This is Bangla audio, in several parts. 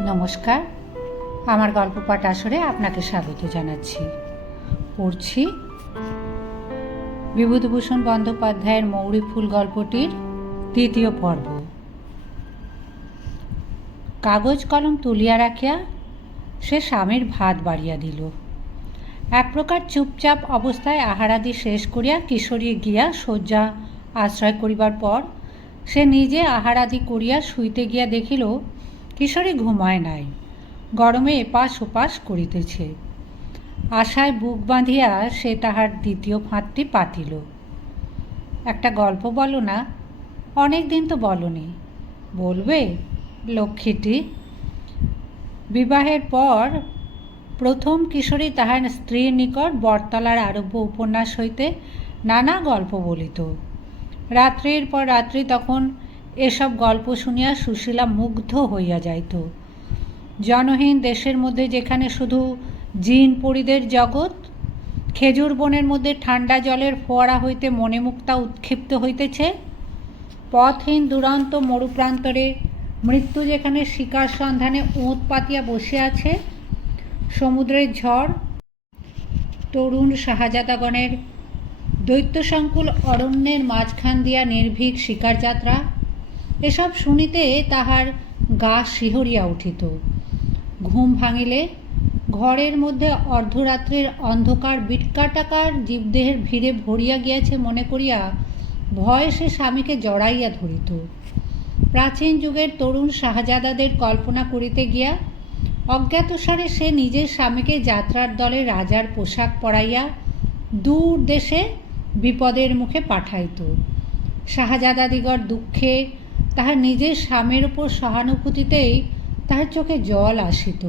নমস্কার। আমার গল্প পাঠ আসরে আপনাকে স্বাগত জানাচ্ছি। পড়ছি বিভূতিভূষণ বন্দ্যোপাধ্যায়ের মৌরি ফুল গল্পটির তৃতীয় পর্ব। কাগজ কলম তুলিয়া রাখিয়া সে স্বামীর ভাত বাড়িয়া দিল। এক প্রকার চুপচাপ অবস্থায় আহারাদি শেষ করিয়া কিশোরী গিয়া শয্যা আশ্রয় করিবার পর সে নিজে আহারাদি করিয়া শুইতে গিয়া দেখিল কিশোরী ঘুমায় নাই, গরমে এপাশ ওপাশ করিতেছে। আশায় বুক বাঁধিয়া সে তাহার দ্বিতীয় ফাঁদটি পাতিল। একটা গল্প বলো না, অনেক দিন তো বলনি। বলবে, লক্ষ্মীটি? বিবাহের পর প্রথম কিশোরী তাহার স্ত্রীর নিকট বটতলার আরব্য উপন্যাস হইতে নানা গল্প বলিত। রাত্রির পর রাত্রি তখন এসব গল্প শুনিয়া সুশীলা মুগ্ধ হইয়া যাইত। জনহীন দেশের মধ্যে যেখানে শুধু জিন পরিদের জগৎ, খেজুর বনের মধ্যে ঠান্ডা জলের ফোয়ারা হইতে মনে মুক্তা উৎক্ষিপ্ত হইতেছে, পথহীন দুরন্ত মরুপ্রান্তরে মৃত্যু যেখানে শিকার সন্ধানে উঁত পাতিয়া বসে আছে, সমুদ্রের ঝড়, তরুণ শাহজাদাগণের দৈত্যসংকুল অরণ্যের মাঝখান দিয়া নির্ভীক শিকার যাত্রা এসব শুনিতে তাহার গা শিহরিয়া উঠিত। ঘুম ভাঙিলে ঘরের মধ্যে অর্ধরাত্রের অন্ধকার বিটকাটাকার জীবদেহের ভিড়ে ভরিয়া গিয়াছে মনে করিয়া ভয় সে স্বামীকে জড়াইয়া ধরিত। প্রাচীন যুগের তরুণ শাহজাদাদের কল্পনা করিতে গিয়া অজ্ঞাতসারে সে নিজের স্বামীকে যাত্রার দলে রাজার পোশাক পরাইয়া দূর দেশে বিপদের মুখে পাঠাইত। শাহজাদাদিগর দুঃখে তাহার নিজের স্বামীর উপর সহানুভূতিতেই তাহার চোখে জল আসিত।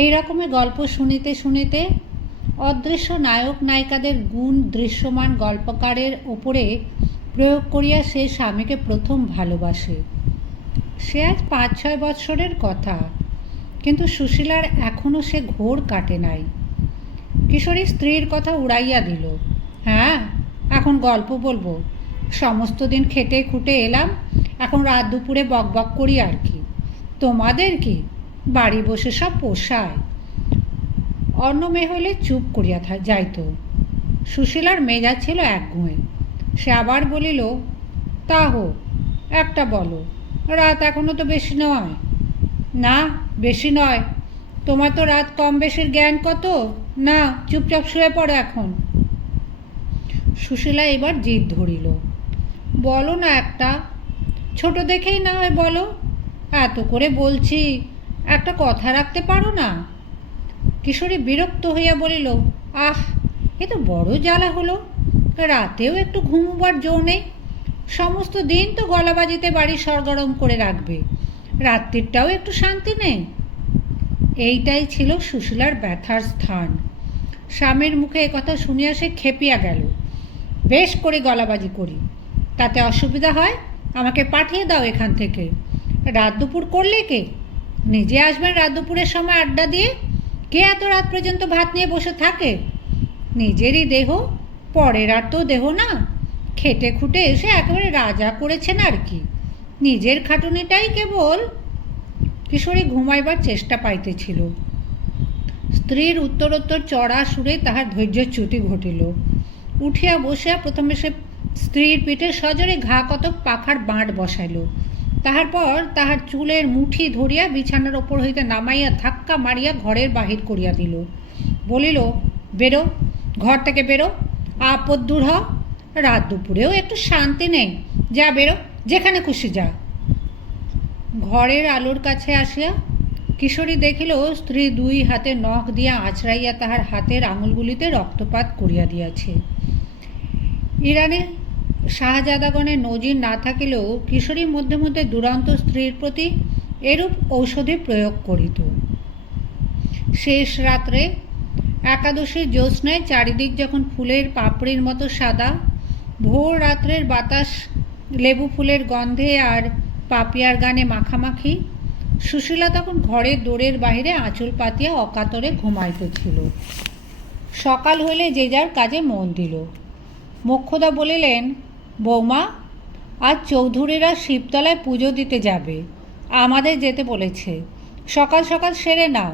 এই রকমের গল্প শুনিতে শুনিতে অদৃশ্য নায়ক নায়িকাদের গুণ দৃশ্যমান গল্পকারের ওপরে প্রয়োগ করিয়া সে স্বামীকে প্রথম ভালোবাসে। সে আজ পাঁচ ছয় বৎসরের কথা, কিন্তু সুশীলার এখনও সে ঘোর কাটে নাই। কিশোরী স্ত্রীর কথা উড়াইয়া দিল হ্যাঁ এখন গল্প বলব। সমস্ত দিন খেটে খুটে এলাম এখন রাত দুপুরে বক বক করি আর কি। তোমাদের কি বাড়ি বসে সব পোষায়। অন্য মেয়ে হলে চুপ করিয়া যাইত। সুশীলার মেজাজ ছিল এক গুঁয়ে। সে আবার বলিল, তা হোক, একটা বলো, রাত এখনও তো বেশি নয়? না, বেশি নয়। তোমার তো রাত কম বেশির জ্ঞান কত? না, চুপচাপ শুয়ে পড়ো এখন। সুশীলা এবার জিদ ধরিল। বলো না একটা ছোট দেখেই না হয় বলো। এত করে বলছি, একটা কথা রাখতে পারো না? কিশোরী বিরক্ত হইয়া বলিল, আহ, এ তো বড় জ্বালা হলো। রাতেও একটু ঘুমোবার জো নেই। সমস্ত দিন তো গলাবাজিতে বাড়ি সরগরম করে রাখবে। রাত্রিরটাও একটু শান্তি নেই? এইটাই ছিল সুশীলার ব্যথার স্থান। স্বামীর মুখে একথা শুনিয়া সে খেপিয়া গেল। বেশ করে গলাবাজি করি। তাতে অসুবিধা হয়? আমাকে পাঠিয়ে দাও এখান থেকে। রাত দুপুর করলে কে? নিজে আসবেন রাত দুপুরের সময় আড্ডা দিয়ে? কে এত রাত পর্যন্ত ভাত নিয়ে বসে থাকে? নিজেরই দেহ? পরের আর তো দেহ না। খেটে খুটে এসে একেবারে রাজা করেছেন আর কি। নিজের খাটুনিটাই কেবল কিশোরী ঘুমাইবার চেষ্টা পাইতেছিল। স্ত্রীর উত্তরোত্তর চড়া সুরে তাহার ধৈর্যচ্যুতি ঘটিল। উঠিয়া বসিয়া প্রথমে সে স্ত্রীর পিঠে সজরে ঘা কতক পাখার বাঁট বসাইল। তাহার পর তাহার চুলের মুঠি ধরিয়া বিছানার ওপর হইতে নামাইয়া ধাক্কা মারিয়া ঘরের বাহির করিয়া দিল। বলিল, বেরো, ঘর থেকে বেরো, আপদ দূর হ। রাত দুপুরেও একটু শান্তি নেই। যা বেরো, যেখানে খুশি যা। ঘরের আলোর কাছে আসিয়া কিশোরী দেখিল, স্ত্রী দুই হাতে নখ দিয়া আছড়াইয়া তাহার হাতের আঙুলগুলিতে রক্তপাত করিয়া দিয়াছে। ইরানে শাহজাদাগণের নজির না থাকিলেও কিশোরী মধ্যে মধ্যে দুরান্ত স্ত্রীর প্রতি এরূপ ঔষধি প্রয়োগ করিত। শেষ রাত্রে একাদশীর জ্যোৎস্নায় চারিদিক যখন ফুলের পাপড়ির মতো সাদা, ভোর রাত্রের বাতাস, লেবু ফুলের গন্ধে আর পাপিয়ার গানে মাখামাখি, সুশীলা তখন ঘরের দোরের বাহিরে আঁচল পাতিয়া অকাতরে ঘুমাইতেছিল সকাল হইলে যে যার কাজে মন দিল। মোক্ষদা বলিলেন বৌমা, আজ চৌধুরীরা শিবতলায় পুজো দিতে যাবে। আমাদের যেতে বলেছে। সকাল সকাল সেরে নাও।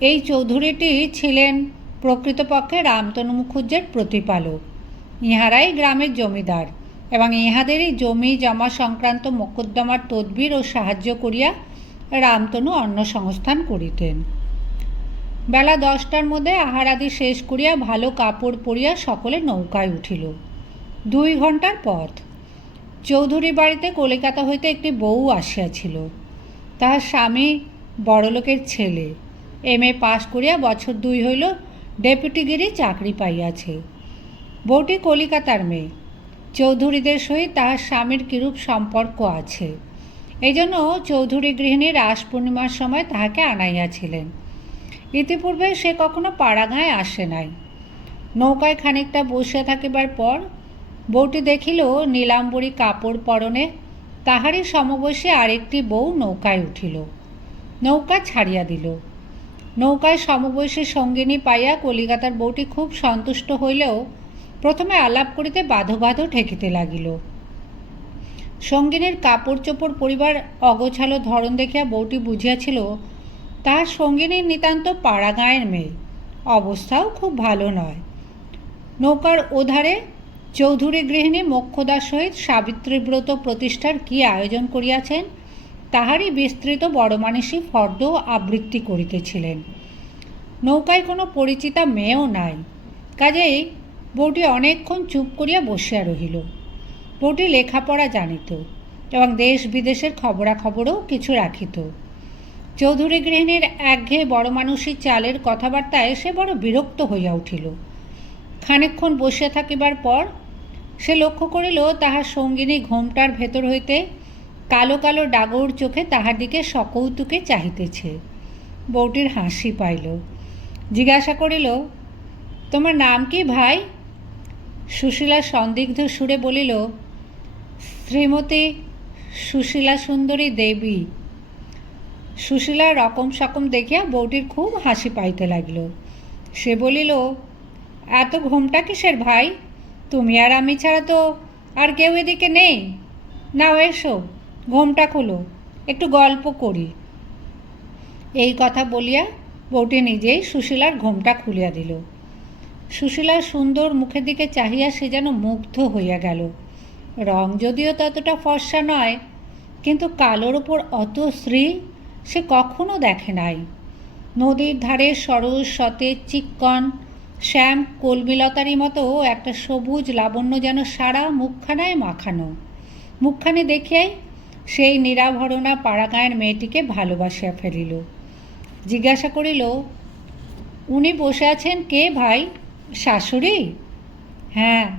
এই চৌধুরীটি ছিলেন প্রকৃতপক্ষে রামতনু মুখুজ্জের প্রতিপালক। ইহারাই গ্রামের জমিদার এবং ইহাদেরই জমি জমা সংক্রান্ত মোকদ্দমার তদবির ও সাহায্য করিয়া রামতনু অন্ন সংস্থান করিতেন। বেলা দশটার মধ্যে আহারাদি শেষ করিয়া ভালো কাপড় পরিয়া সকলে নৌকায় উঠিল। দুই ঘণ্টার পথ। চৌধুরী বাড়িতে কলিকাতা হইতে একটি বউ আসিয়াছিল। তাহার স্বামী বড়লোকের ছেলে। এম এ পাশ করিয়া বছর দুই হইল ডেপুটিগিরি চাকরি পাইয়াছে। বউটি কলিকাতার মেয়ে। চৌধুরীদের সহিত তাহার স্বামীর কিরূপ সম্পর্ক আছে? এই জন্য চৌধুরী গৃহিণী রাস পূর্ণিমার সময় তাহাকে আনাইয়াছিলেন। ইতিপূর্বে সে কখনো পাড়াগাঁয়ে আসে নাই। নৌকায় খানিকটা বসিয়া থাকিবার পর বউটি দেখিল নীলাম্বরী কাপড় পরনে তাহারই সমবয়সী আরেকটি বউ নৌকায় উঠিল। নৌকা ছাড়িয়া দিল। নৌকায় সমবয়সী সঙ্গিনী পাইয়া কলিকাতার বউটি খুব সন্তুষ্ট হইলেও প্রথমে আলাপ করিতে বাধো বাধো ঠেকিতে লাগিল। সঙ্গিনীর কাপড় চোপড় পরিবার অগোছালো ধরন দেখিয়া বউটি বুঝিয়াছিল, তাহার সঙ্গিনীর নিতান্ত পাড়াগাঁয়ের মেয়ে। অবস্থাও খুব ভালো নয়। নৌকার ওধারে চৌধুরী গৃহিণী মোক্ষদার সহিত সাবিত্রীব্রত প্রতিষ্ঠার কি আয়োজন করিয়াছেন, তাহারই বিস্তৃত বড়মানিসী ফর্দ আবৃত্তি করিতেছিলেন। নৌকায় কোনো পরিচিতা মেয়েও নাই। কাজেই বউটি অনেকক্ষণ চুপ করিয়া বসিয়া রহিল। বউটি লেখাপড়া জানিত এবং দেশ বিদেশের খবরাখবরও কিছু রাখিত। চৌধুরী গৃহিণীর একঘেয়ে বড় মানুষের চালের কথাবার্তায় সে বড় বিরক্ত হইয়া উঠিল। খানিকক্ষণ বসিয়া থাকিবার পর সে লক্ষ্য করিল তাহার সঙ্গিনী ঘোমটার ভেতর হইতে কালো কালো ডাগর চোখে তাহার দিকে সকৌতুকে চাহিতেছে। বউটির হাসি পাইল। জিজ্ঞাসা করিল, তোমার নাম কি ভাই? সুশীলা সন্দিগ্ধ সুরে বলিল, শ্রীমতী সুশীলা সুন্দরী দেবী। সুশীলার রকম সকম দেখিয়া বউটির খুব হাসি পাইতে লাগিল। সে বলিল, এত ঘুমটা কিসের ভাই? তুমি আর আমি ছাড়া তো আর কেউ এদিকে নেই। নাও এসো, ঘোমটা খুলো, একটু গল্প করি। এই কথা বলিয়া বউটি নিজেই সুশীলার ঘোমটা খুলিয়া দিল। সুশীলার সুন্দর মুখের দিকে চাহিয়া সে যেন মুগ্ধ হইয়া গেল। রং যদিও ততটা ফর্সা নয়, কিন্তু কালোর ওপর অত শ্রী সে কখনো দেখে নাই। নদীর ধারে সরস সতেজ চিক্কন শ্যাম কলমিলতারই মতো একটা সবুজ লাবণ্য যেন সারা মুখখানায় মাখানো। মুখখানে দেখিয়াই সেই নিরাভরণা পাড়াগাঁয়ের মেয়েটিকে ভালোবাসিয়া ফেলিল। জিজ্ঞাসা করিল, উনি বসে আছেন কে ভাই? শাশুড়ি? হ্যাঁ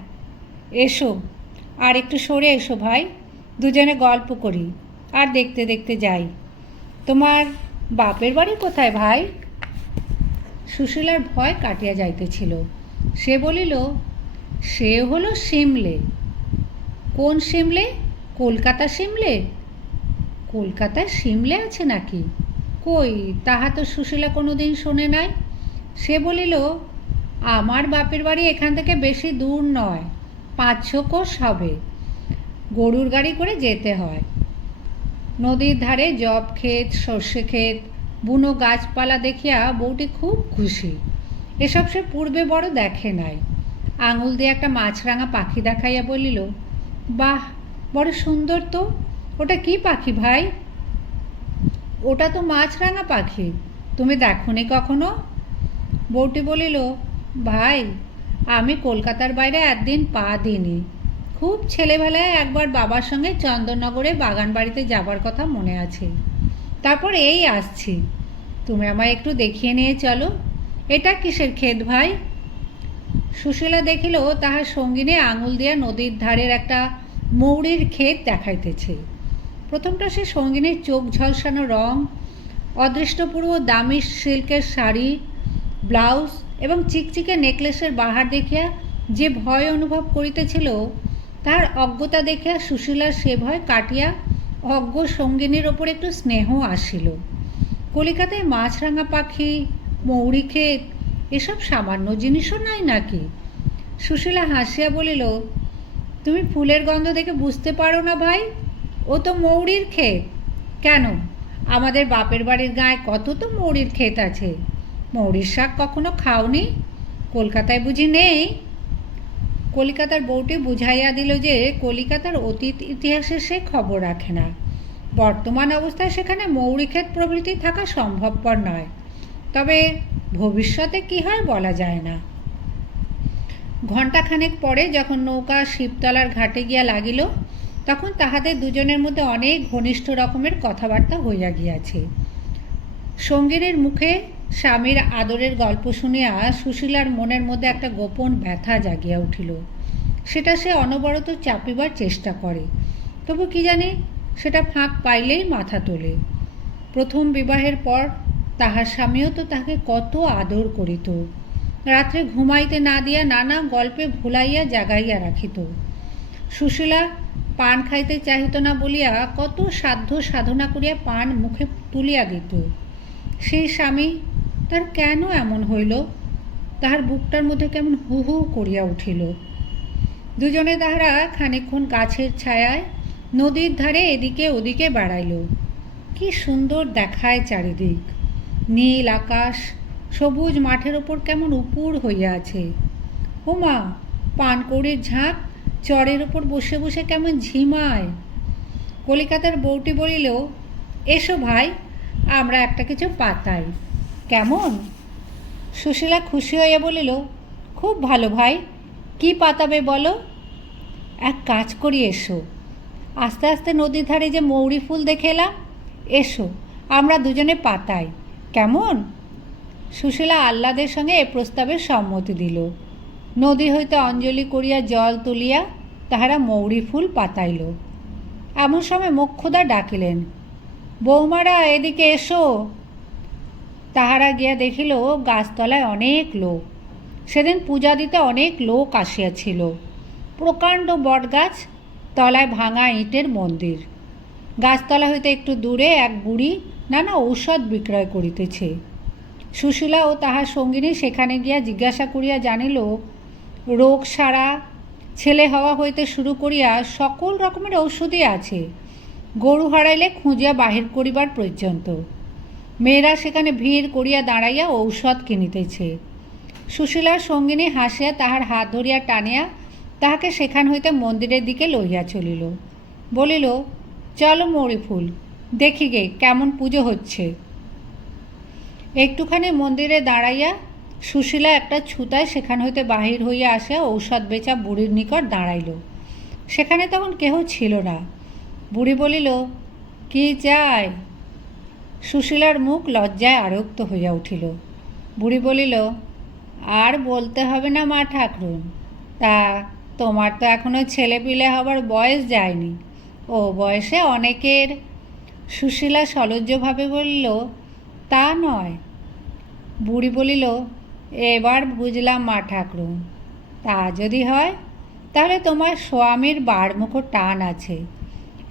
এসো, আর একটু সরে এসো ভাই, দুজনে গল্প করি, আর দেখতে দেখতে যাই। তোমার বাপের বাড়ি কোথায় ভাই? সুশীলার ভয় কাটিয়া যাইতেছিল। সে বলিল, সে হলো সিমলে কোন সিমলে কলকাতা সিমলে কলকাতায় সিমলে আছে নাকি? কই, তাহা তো সুশীলা কোনো দিন শোনে নাই। সে বলিল, আমার বাপের বাড়ি এখান থেকে বেশি দূর নয় পাঁচ ছ কোষ হবে। গরুর গাড়ি করে যেতে হয়। নদীর ধারে জব ক্ষেত, সর্ষে ক্ষেত বুনো গাছপালা দেখিয়া বউটি খুব খুশি। এসব সে পূর্বে বড় দেখে নাই। আঙুল দিয়ে একটা মাছরাঙা পাখি দেখাইয়া বলিল, বাহ, বড় সুন্দর তো। ওটা কি পাখি ভাই? ওটা তো মাছরাঙা পাখি। তুমি দেখনি কখনো? বউটি বলিল, ভাই, আমি কলকাতার বাইরে একদিন পা দিইনি। খুব ছেলেবেলায় একবার বাবার সঙ্গে চন্দননগরে বাগান বাড়িতে যাবার কথা মনে আছে। তারপর এই আসছি। তুমি আমায় একটু দেখিয়ে নিয়ে চলো। এটা কিসের ক্ষেত ভাই? সুশীলা দেখিল তাহার সঙ্গিনী আঙুল দিয়া নদীর ধারের একটা মৌরির ক্ষেত দেখাইতেছে। প্রথমটা সে সঙ্গিনীর চোখ ঝলসানো রং, অদৃষ্টপূর্ব দামি সিল্কের শাড়ি, ব্লাউজ এবং চিকচিকে নেকলেসের বাহার দেখিয়া যে ভয় অনুভব করিতেছিল, তাহার অজ্ঞতা দেখিয়া সুশীলার সে ভয় কাটিয়া অজ্ঞ সঙ্গিনীর ওপর একটু স্নেহ আসিল। কলিকাতায় মাছরাঙা পাখি, মৌরি ক্ষেত, এসব সামান্য জিনিসও নাই নাকি? সুশীলা হাসিয়া বলিল, তুমি ফুলের গন্ধ দেখে বুঝতে পারো না ভাই, ও তো মৌরির ক্ষেত। কেন? আমাদের বাপের বাড়ির গায়ে কত তো মৌরির ক্ষেত আছে। মৌরির শাক কখনো খাওনি? কলকাতায় বুঝি নেই? কলিকাতার বউটি বুঝাইয়া দিল যে কলিকাতার অতীত ইতিহাসে সে খবর রাখে না। বর্তমান অবস্থায় সেখানে মৌরি ক্ষেত প্রভৃতি থাকা সম্ভবপর নয়। তবে ভবিষ্যতে কি হয় বলা যায় না। ঘণ্টাখানেক পরে যখন নৌকা শিবতলার ঘাটে গিয়া লাগিল, তখন তাহাদের দুজনের মধ্যে অনেক ঘনিষ্ঠ রকমের কথাবার্তা হইয়া গিয়াছে। সঙ্গীনের মুখে স্বামীর আদরের গল্প শুনিয়া সুশীলার মনের মধ্যে একটা গোপন ব্যথা জাগিয়া উঠিল। সেটা সে অনবরত চাপিবার চেষ্টা করে। তবু কি জানি, সেটা ফাঁক পাইলেই মাথা তোলে। প্রথম বিবাহের পর তাহার স্বামীও তো তাকে কত আদর করিত। রাত্রে ঘুমাইতে না দিয়া নানা গল্পে ভুলাইয়া জাগাইয়া রাখিত। সুশীলা পান খাইতে চাহিত না বলিয়া কত সাধ্য সাধনা করিয়া পান মুখে তুলিয়া দিত। সেই স্বামী তার কেন এমন হইল? তাহার বুকটার মধ্যে কেমন হু হু করিয়া উঠিল। দুজনে তাহারা খানিকক্ষণ গাছের ছায়ায় নদীর ধারে এদিকে ওদিকে বেড়াইল। কি সুন্দর দেখায় চারিদিক। নীল আকাশ, সবুজ মাঠের ওপর কেমন উপুর হইয়া আছে। ওমা পানকৌড়ির ঝাঁক চরের ওপর বসে বসে কেমন ঝিমায়। কলিকাতার বউটি বলিল, এসো ভাই আমরা একটা কিছু পাতাই। কেমন? সুশীলা খুশি হইয়া বলিল, খুব ভালো ভাই, কি পাতাবে বলো? এক কাজ করি, এসো। আস্তে আস্তে নদীর ধারে যে মৌরি ফুল দেখে এলাম, এসো, আমরা দুজনে পাতাই। কেমন? সুশীলা আহ্লাদের সঙ্গে এ প্রস্তাবে সম্মতি দিল। নদী হইতে অঞ্জলি করিয়া জল তুলিয়া তাহারা মৌরি ফুল পাতাইল। এমন সময় মোক্ষদা ডাকিলেন বৌমারা, এদিকে এসো। তাহারা গিয়া দেখিল, গাছতলায় অনেক লোক। সেদিন পূজা দিতে অনেক লোক আসিয়াছিল। প্রকাণ্ড বটগাছ, তলায় ভাঙা ইটের মন্দির। গাছতলা হইতে একটু দূরে এক বুড়ি নানা ঔষধ বিক্রয় করিতেছে। সুশীলা ও তাহার সঙ্গিনী সেখানে গিয়া জিজ্ঞাসা করিয়া জানিল, রোগ সারা, ছেলে হওয়া হইতে শুরু করিয়া সকল রকমের ঔষধই আছে। গরু হারাইলে খুঁজিয়া বাহির করিবার পর্যন্ত। মেয়েরা সেখানে ভিড় করিয়া দাঁড়াইয়া ঔষধ কিনিতেছে। সুশীলার সঙ্গিনী হাসিয়া তাহার হাত ধরিয়া টানিয়া তাহাকে সেখান হইতে মন্দিরের দিকে লইয়া চলিল। বলিল, চলো মৌরি ফুল দেখি গে, কেমন পুজো হচ্ছে? একটুখানি মন্দিরে দাঁড়াইয়া সুশীলা একটা ছুতায় সেখান হইতে বাহির হইয়া আসিয়া ঔষধ বেচা বুড়ির নিকট দাঁড়াইল। সেখানে তখন কেহ ছিল না। বুড়ি বলিল, কি চাই? সুশীলার মুখ লজ্জায় আরক্ত হইয়া উঠিল। বুড়ি বলিল, আর বলতে হবে না মা ঠাকরুন, তা তোমার তো এখনও ছেলেপিলে হবার বয়স যায়নি। ও বয়সে অনেকের। সুশীলা সলজ্জভাবে বলিল, তা নয়। বুড়ি বলিল, এবার বুঝলাম মা ঠাকরুন। তা যদি হয়, তাহলে তোমার স্বামীর বাড়মুখো টান আছে।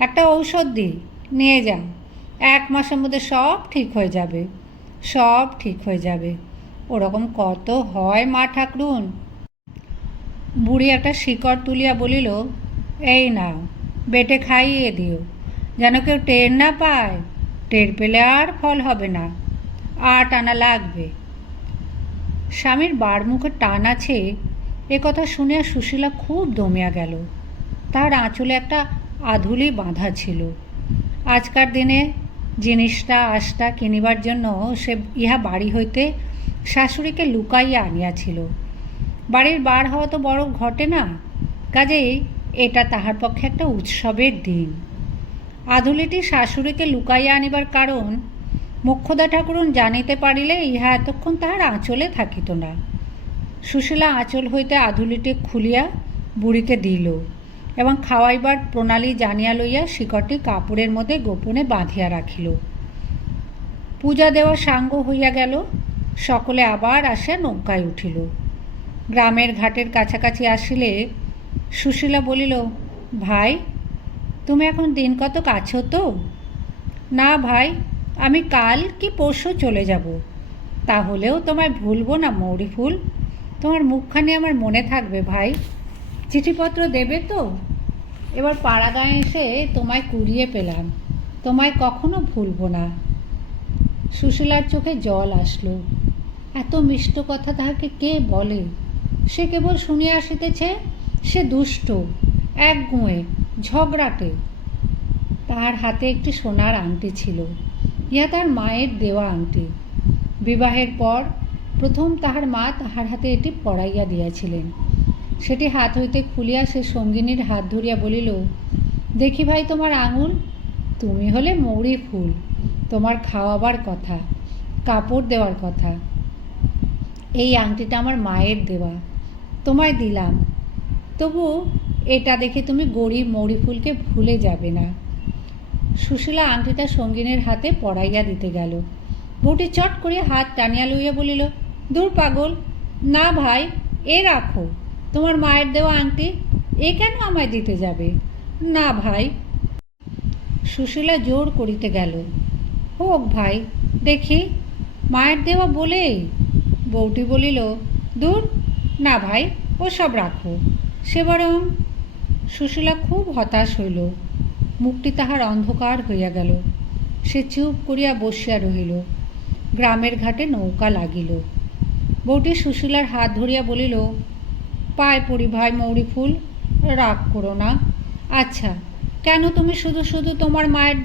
একটা ঔষধ দিই, নিয়ে যাও। এক মাসের মধ্যে সব ঠিক হয়ে যাবে, সব ঠিক হয়ে যাবে। ওরকম কত হয়, মা ঠাকরুন? বুড়ি একটা শিকড় তুলিয়া বলিল, এই নাও, বেটে খাইয়ে দিও। যেন কেউ টের না পায়, টের পেলে আর ফল হবে না, আট আনা লাগবে। স্বামীর বার মুখে টান আছে, এ কথা শুনিয়া সুশীলা খুব দমিয়া গেল। তার আঁচলে একটা আধুলি বাঁধা ছিল। আজকার দিনে জিনিসটা, আশটা কিনিবার জন্য সে ইহা বাড়ি হইতে শাশুড়িকে লুকাইয়া আনিয়াছিল। বাড়ির বার হওয়া তো বড় ঘটে না, কাজেই এটা তাহার পক্ষে একটা উৎসবের দিন। আধুলিটি শাশুড়িকে লুকাইয়া আনিবার কারণ মোক্ষদা ঠাকুরুন জানিতে পারিলে ইহা এতক্ষণ তাহার আঁচলে থাকিত না। সুশীলা আঁচল হইতে আধুলিটি খুলিয়া বুড়িকে দিল। এবং খাওয়াইবার প্রণালী জানিয়া লইয়া শিকড়টি কাপড়ের মধ্যে গোপনে বাঁধিয়া রাখিল। পূজা দেওয়া সাঙ্গ হইয়া গেল। সকলে আবার আসিয়া নৌকায় উঠিল। গ্রামের ঘাটের কাছাকাছি আসিলে সুশীলা বলিল, ভাই, তুমি এখন দিন কতক আছো তো? না ভাই, আমি কাল কি পরশু চলে যাব। তাহলেও তোমায় ভুলবো না মৌরি ফুল। তোমার মুখখানি আমার মনে থাকবে ভাই। চিঠিপত্র দেবে তো? এবার পাড়াগাঁয়ে এসে তোমায় কুড়িয়ে পেলাম। তোমায় কখনো ভুলবো না। সুশীলার চোখে জল আসলো। এত মিষ্ট কথা তাহাকে কে বলে? সে কেবল শুনিয়া আসিতেছে, সে দুষ্ট, এক গুঁয়ে, ঝগড়াটে। তাহার হাতে একটি সোনার আংটি ছিল, ইহা তার মায়ের দেওয়া আংটি। বিবাহের পর প্রথম তাহার মা তাহার হাতে এটি পড়াইয়া দিয়াছিলেন। সেটি হাত হইতে খুলিয়া সে সঙ্গিনীর হাত ধরিয়া বলিল, দেখি ভাই তোমার আঙুল। তুমি হলে মৌরি ফুল, তোমার খাওয়াবার কথা, কাপড় দেওয়ার কথা। এই আংটিটা আমার মায়ের দেওয়া, তোমায় দিলাম। তবু এটা দেখে তুমি গরিব মৌরি ফুলকে ভুলে যাবে না সুশীলা আংটিটা সঙ্গিনের হাতে পড়াইয়া দিতে গেল। বউটি চট করে হাত টানিয়া লইয়া বলিল, দূর পাগল। না ভাই, এ রাখো। তোমার মায়ের দেওয়া আংটি এ কেন আমায় দিতে যাবে? না ভাই। সুশীলা জোর করিতে গেল। হোক ভাই, দেখি। মায়ের দেওয়া বলেই বউটি বলিল, দূর, না ভাই, ওসব রাখো। সে বরং সুশীলা খুব হতাশ হইল। মুখটি তাহার অন্ধকার হইয়া গেল। সে চুপ করিয়া বসিয়া রহিল। গ্রামের ঘাটে নৌকা লাগিল। বউটি সুশীলার হাত ধরিয়া বলিল পায় পড়ি, ভাই মৌরি ফুল, রাগ করো না। আচ্ছা কেন তুমি শুধু শুধু তোমার মায়ের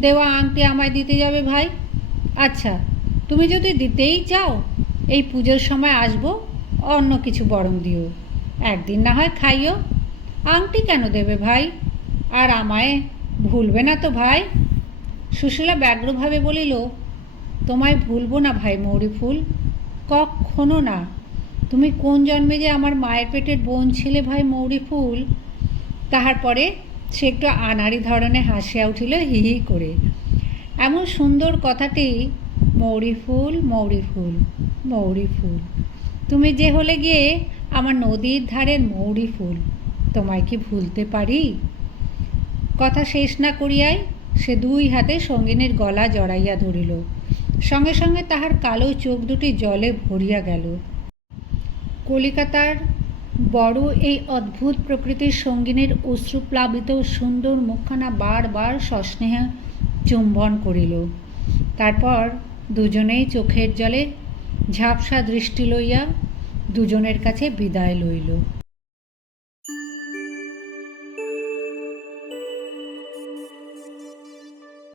দেওয়া আংটি আমায় দিতে যাবে, ভাই? আচ্ছা তুমি যদি দিতেই চাও, এই পুজোর সময় আসব, অন্য কিছু বরং দিও। একদিন না হয় খাইও। আংটি কেন দেবে, ভাই? আর আমায় ভুলবে না তো, ভাই? সুশীলা ব্যগ্রভাবে বলিল, তোমায় ভুলবো না, ভাই মৌরি ফুল কখনো না। তুমি কোন জন্মে যে আমার মায়ের পেটের বোন ছিলে ভাই মৌরি ফুল, তাহার পরে সে একটু আনাড়ি ধরনের হাসিয়া উঠিল, হি হি করে। এমন সুন্দর কথাটি, মৌরি ফুল মৌরি ফুল মৌরি ফুল। তুমি যে হলে গিয়ে আমার নদীর ধারের মৌরি ফুল, তোমায় কি ভুলতে পারি? কথা শেষ না করিয়াই সে দুই হাতে সঙ্গিনীর গলা জড়াইয়া ধরিল। সঙ্গে সঙ্গে তাহার কালো চোখ দুটি জলে ভরিয়া গেল। কলিকাতার বড় এই অদ্ভুত প্রকৃতির সঙ্গিনীর অশ্রুপ্লাবিত সুন্দর মুখখানা বারবার সস্নেহে চুম্বন করিল। তারপর দুজনেই চোখের জলে ঝাপসা দৃষ্টি লইয়া দুজনের কাছে বিদায় লইল।